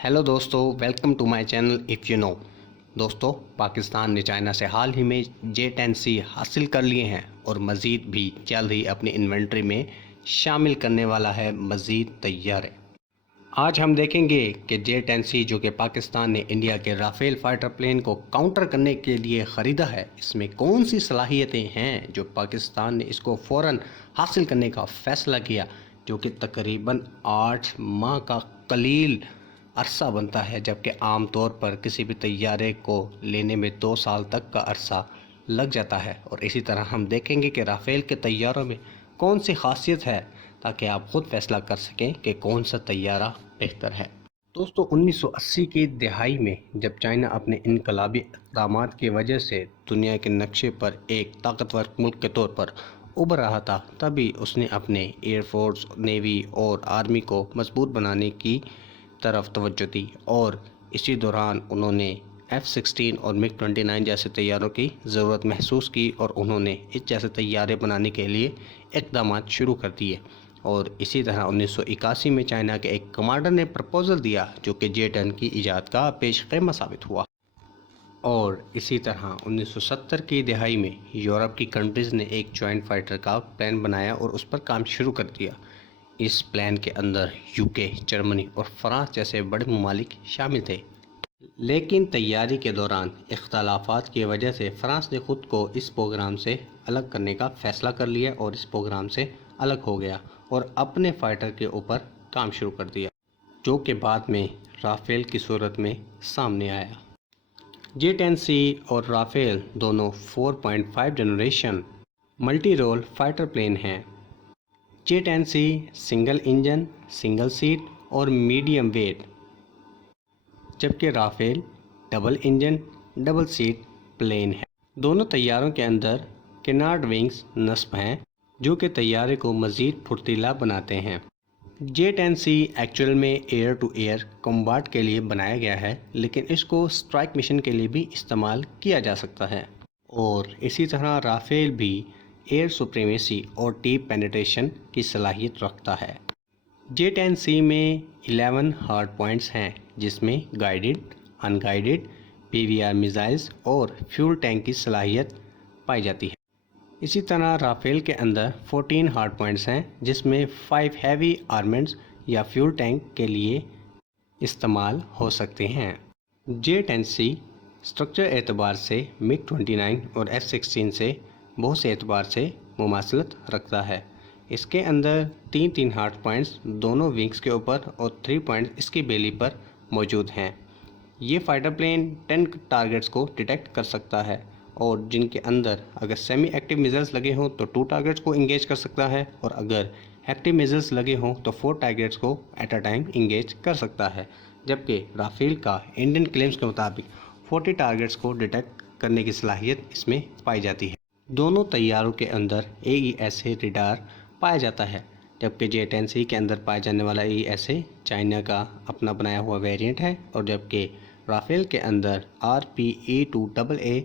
Hello दोस्तों, welcome to my channel if you know. दोस्तों, पाकिस्तान ने चाइना से हाल ही में J-10C हासिल कर लिए हैं और मज़ीद भी जल्द ही अपनी इन्वेंट्री में शामिल करने वाला है मज़ीद तैयारे। आज हम देखेंगे कि J-10C जो कि पाकिस्तान ने इंडिया के राफेल फाइटर प्लेन को काउंटर करने के लिए ख़रीदा है, इसमें कौन सी सलाहियतें हैं जो पाकिस्तान ने इसको फ़ौरन हासिल करने का फ़ैसला किया, जो कि तकरीबन 8 माह का कलील अरसा बनता है, जबकि आम तौर पर किसी भी तैयारे को लेने में 2 साल तक का अरसा लग जाता है। और इसी तरह हम देखेंगे कि राफेल के तैयारों में कौन सी खासियत है ताकि आप ख़ुद फैसला कर सकें कि कौन सा तैयारा बेहतर है। दोस्तों, 1980 की दहाई में जब चाइना अपने इनकलाबी इक़दामात की वजह से दुनिया के नक्शे पर एक ताकतवर मुल्क के तौर पर उभर रहा था, तभी उसने अपने एयरफोर्स, नेवी और आर्मी को मजबूत बनाने की तरफ तवज्जो दी और इसी दौरान उन्होंने F-16 और MiG-29 जैसे तैयारों की ज़रूरत महसूस की और उन्होंने इस जैसे तैयारे बनाने के लिए इक़दामात शुरू कर दिए। और इसी तरह 1981 में चाइना के एक कमांडर ने प्रपोज़ल दिया जो कि J-10 की ईजाद का पेश ख़ैमा साबित हुआ। और इसी तरह 1970 की दहाई में यूरोप की कंट्रीज़ ने एक जॉइंट फाइटर का प्लान बनाया और उस पर काम शुरू कर दिया। इस प्लान के अंदर यूके, जर्मनी और फ्रांस जैसे बड़े ममालिक शामिल थे, लेकिन तैयारी के दौरान इख्तलाफात की वजह से फ्रांस ने ख़ुद को इस प्रोग्राम से अलग करने का फ़ैसला कर लिया और इस प्रोग्राम से अलग हो गया और अपने फ़ाइटर के ऊपर काम शुरू कर दिया, जो कि बाद में राफेल की सूरत में सामने आया। J-10C और राफेल दोनों 4.5 generation multi role fighter plane हैं। J-10C single engine, single seat और मीडियम वेट, जबकि Rafale double engine, double seat plane है। दोनों तैयारों के अंदर केनार्ड विंग्स नस्ब हैं जो कि तैयारे को मज़ीद फुर्तीला बनाते हैं। J-10C एक्चुअल में एयर टू एयर कॉम्बैट के लिए बनाया गया है, लेकिन इसको स्ट्राइक मिशन के लिए भी इस्तेमाल किया जा सकता है। और इसी तरह राफेल भी एयर सुप्रीमेसी और डीप पेनिट्रेशन की सलाहियत रखता है। J-10C में 11 हार्ड पॉइंट्स हैं, जिसमें गाइडेड, अनगाइडेड, PVR मिसाइल्स और फ्यूल टैंक की सलाहियत पाई जाती है। इसी तरह राफेल के अंदर 14 हार्ड पॉइंट्स हैं, जिसमें 5 हैवी आर्मेंट्स या फ्यूल टैंक के लिए इस्तेमाल हो सकते हैं। J-10C स्ट्रक्चर एतबार से MiG-29 और F-16 से बहुत से एतबार से मुमासलत रखता है। इसके अंदर 3 हार्ड पॉइंट्स दोनों विंग्स के ऊपर और 3 पॉइंट्स इसकी बेली पर मौजूद हैं। ये फाइटर प्लेन 10 टारगेट्स को डिटेक्ट कर सकता है और जिनके अंदर अगर सेमी एक्टिव मिसाइल्स लगे हों तो 2 टारगेट्स को इंगेज कर सकता है और अगर एक्टिव मिसाइल्स लगे हों तो 4 टारगेट्स को एट अ टाइम इंगेज कर सकता है, जबकि राफेल का इंडियन क्लेम्स के मुताबिक 40 टारगेट्स को डिटेक्ट करने की सलाहियत इसमें पाई जाती है। दोनों तैयारों के अंदर AESA रेडार पाया जाता है, जबकि J-10C के अंदर पाए जाने वाला AESA चाइना का अपना बनाया हुआ वेरिएंट है और जबकि राफेल के अंदर RPE-2AA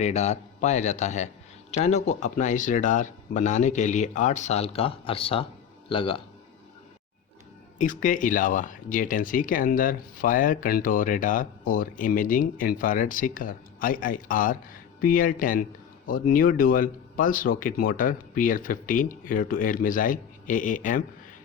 रेडार पाया जाता है। चाइना को अपना इस रेडार बनाने के लिए 8 साल का अरसा लगा। इसके अलावा J-10C के अंदर फायर कंट्रोल रेडार और imaging infrared seeker IIR PL-10 और new dual pulse rocket motor PL-15 air to air missile AAM,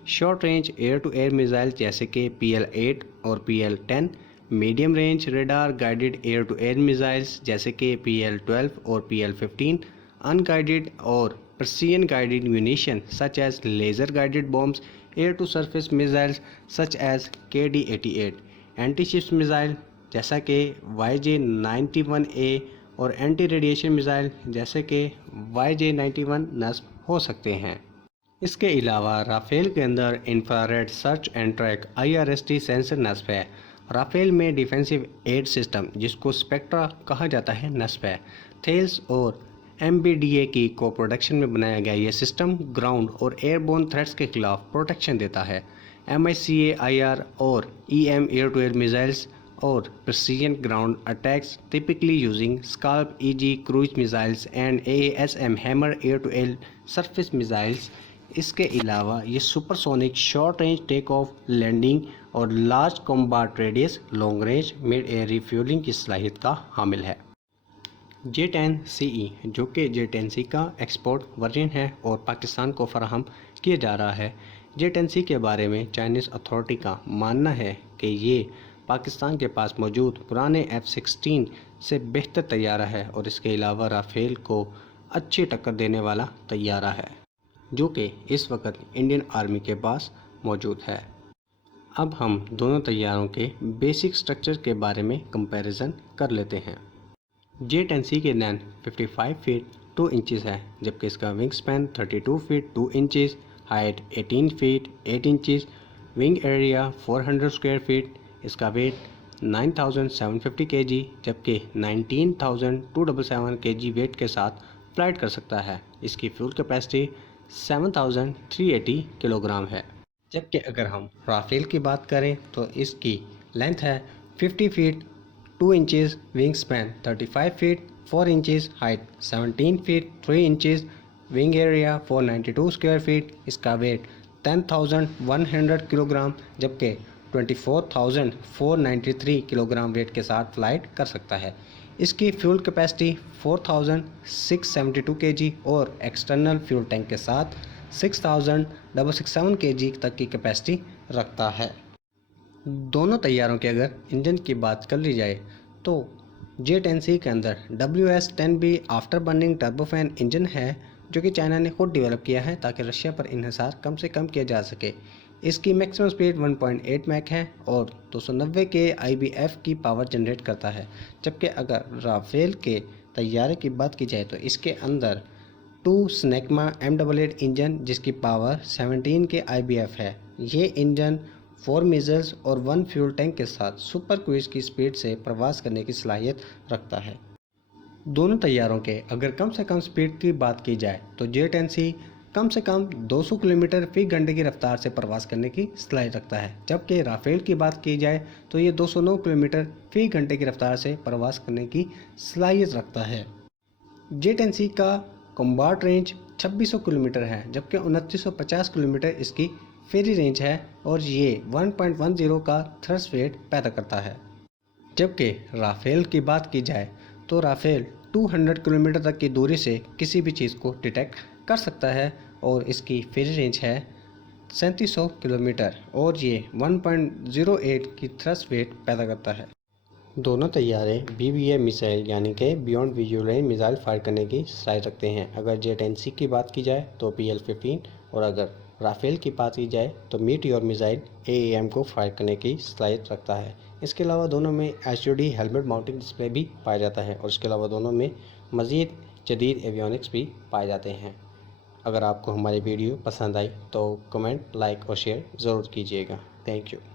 short range air to air missile जैसे कि PL-8 और PL-10, medium range radar guided air to air missiles जैसे कि PL-12 और PL-15, unguided और precision guided munition such as laser guided bombs, air to surface missiles such as KD-88, anti ships missile जैसा कि YJ-91A और anti radiation missile जैसे कि YJ-91 नस्ब हो सकते हैं। इसके अलावा राफेल के अंदर infrared search and track IRST sensor नस्ब है। राफेल में डिफेंसिव एड सिस्टम जिसको स्पेक्ट्रा कहा जाता है नस्ब है। थेल्स और MBDA की को प्रोडक्शन में बनाया गया यह सिस्टम ग्राउंड और एयरबोर्न थ्रेट्स के खिलाफ प्रोटेक्शन देता है। MICA-IR और EM air to air missiles और precision ground attacks typically using Scalp EG cruise missiles and AASM Hammer air-to-air surface missiles اس کے علاوہ یہ supersonic short range take off landing اور large combat radius long range mid air refuelling کی صلاحیت کا حامل ہے۔ J-10CE جو کہ J-10C کا ایکسپورٹ ورژن ہے اور پاکستان کو فراہم کیا جا رہا ہے۔ J-10C کے بارے میں چائنیز اتھارٹی کا ماننا ہے کہ یہ پاکستان کے پاس موجود پرانے F-16 سے بہتر طیارہ ہے اور اس کے علاوہ رافیل کو اچھی ٹکر دینے والا طیارہ ہے، جو کہ اس وقت انڈین آرمی کے پاس موجود ہے۔ اب ہم دونوں طیاروں کے بیسک سٹرکچر کے بارے میں کمپیریزن کر لیتے ہیں۔ J-10C کے لینتھ 55 فیٹ 2 انچز ہے، جبکہ اس کا wing span 32 feet 2 inches, height 18 feet 8 inches, wing area 400 square feet, اس کا ویٹ 9750 kg جبکہ 19277 kg ویٹ کے ساتھ فلائٹ کر سکتا ہے۔ اس کی فیول کیپیسٹی 7380 کلو گرام ہے۔ جبکہ اگر ہم رافیل کی بات کریں تو اس کی لینتھ ہے 50 feet 2 inches, wing span 35 feet 4 inches, height 17 feet 3 inches, wing area 492 square feet, اس کا ویٹ 10100 کلو گرام جبکہ 24493 کلو گرام ویٹ کے ساتھ فلائٹ کر سکتا ہے۔ اس کی فیول کیپیسٹی 4672 kg اور ایکسٹرنل فیول ٹینک کے ساتھ 6667 kg تک کی کیپیسٹی رکھتا ہے۔ دونوں طیاروں کے اگر انجن کی بات کر لی جائے تو J-10C کے اندر WS-10B آفٹر برننگ ٹربوفین انجن ہے، جو کہ چائنا نے خود ڈیولپ کیا ہے تاکہ رشیا پر انحصار کم سے کم کیا جا سکے۔ اس کی میکسیمم سپیڈ 1.8 میک ہے اور 290 کے IBF کی پاور جنریٹ کرتا ہے۔ جبکہ اگر رافیل کے طیارے کی بات کی جائے تو اس کے اندر 2 سنیگما M88 انجن جس کی پاور 17 کے IBF ہے۔ یہ انجن 4 میزلز اور 1 فیول ٹینک کے ساتھ سپر کروز کی سپیڈ سے پرواز کرنے کی صلاحیت رکھتا ہے۔ دونوں طیاروں کے اگر کم سے کم سپیڈ کی بات کی جائے تو J-10C کم سے کم 200 کلومیٹر فی گھنٹے کی رفتار سے پرواز کرنے کی صلاحیت رکھتا ہے، جبکہ رافیل کی بات کی جائے تو یہ 209 کلومیٹر فی گھنٹے کی رفتار سے پرواز کرنے کی صلاحیت رکھتا ہے۔ J-10C کا کمباٹ رینج 2600 کلومیٹر ہے، جبکہ 2950 کلومیٹر اس کی فیری رینج ہے اور یہ 1.10 کا تھرسٹ ویٹ پیدا کرتا ہے۔ جبکہ رافیل کی بات کی جائے تو رافیل 200 کلومیٹر تک کی دوری سے کسی بھی چیز کو ڈیٹیکٹ کر سکتا ہے اور اس کی فیری رینج ہے 3700 کلومیٹر اور یہ 1.08 کی تھرسٹ ویٹ پیدا کرتا ہے۔ دونوں طیارے BBA میزائل یعنی کہ beyond visual range missile fire کرنے کی صلاحیت رکھتے ہیں۔ اگر J-10C کی بات کی جائے تو PL-15 اور اگر رافیل کی بات کی جائے تو میٹیور میزائل AAM کو فائر کرنے کی صلاحیت رکھتا ہے۔ اس کے علاوہ دونوں میں HUD ہیلمٹ ماؤنٹنگ ڈسپلے بھی پایا جاتا ہے اور اس کے علاوہ دونوں میں مزید جدید ایویونکس بھی پائے جاتے ہیں۔ اگر آپ کو ہماری ویڈیو پسند آئی تو کمنٹ، لائک اور شیئر ضرور کیجیے گا۔ Thank you.